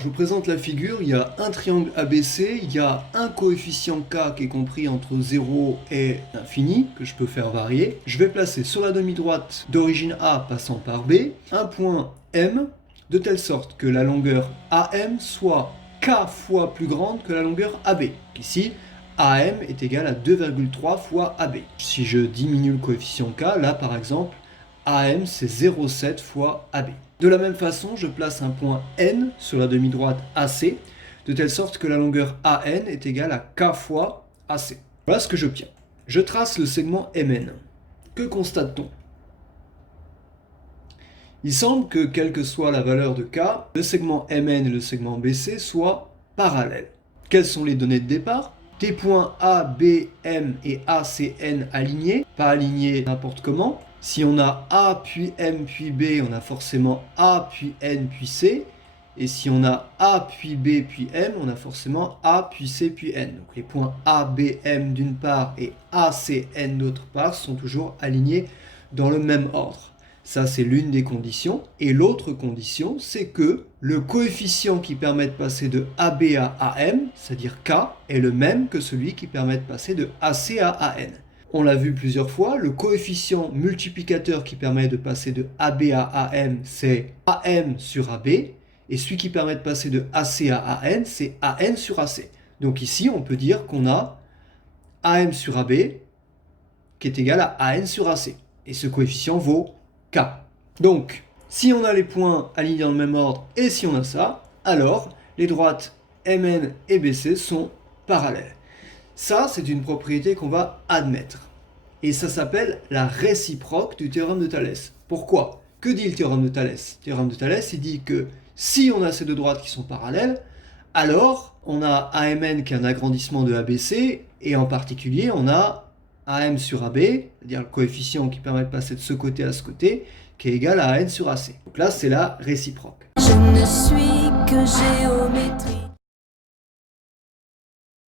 Je vous présente la figure, il y a un triangle ABC, il y a un coefficient K qui est compris entre 0 et l'infini, que je peux faire varier. Je vais placer sur la demi-droite d'origine A passant par B, un point M, de telle sorte que la longueur AM soit K fois plus grande que la longueur AB. Ici, AM est égal à 2,3 fois AB. Si je diminue le coefficient K, là par exemple, AM c'est 0,7 fois AB. De la même façon, je place un point N sur la demi-droite AC, de telle sorte que la longueur AN est égale à K fois AC. Voilà ce que j'obtiens. Je trace le segment MN. Que constate-t-on? Il semble que, quelle que soit la valeur de K, le segment MN et le segment BC soient parallèles. Quelles sont les données de départ? Des points A, B, M et A, C, N alignés, pas alignés n'importe comment. Si on a A puis M puis B, on a forcément A puis N puis C. Et si on a A puis B puis M, on a forcément A puis C puis N. Donc les points A, B, M d'une part et A, C, N d'autre part sont toujours alignés dans le même ordre. Ça, c'est l'une des conditions. Et l'autre condition, c'est que le coefficient qui permet de passer de AB à AM, c'est-à-dire K, est le même que celui qui permet de passer de AC à AN. On l'a vu plusieurs fois, le coefficient multiplicateur qui permet de passer de AB à AM, c'est AM sur AB. Et celui qui permet de passer de AC à AN, c'est AN sur AC. Donc ici, on peut dire qu'on a AM sur AB qui est égal à AN sur AC. Et ce coefficient vaut K. Donc, si on a les points alignés dans le même ordre et si on a ça, alors les droites MN et BC sont parallèles. Ça, c'est une propriété qu'on va admettre. Et ça s'appelle la réciproque du théorème de Thalès. Pourquoi? Que dit le théorème de Thalès? Le théorème de Thalès, il dit que si on a ces deux droites qui sont parallèles, alors on a AMN qui est un agrandissement de ABC, et en particulier, on a AM sur AB, c'est-à-dire le coefficient qui permet de passer de ce côté à ce côté, qui est égal à AN sur AC. Donc là, c'est la réciproque. Je ne suis que géométrie.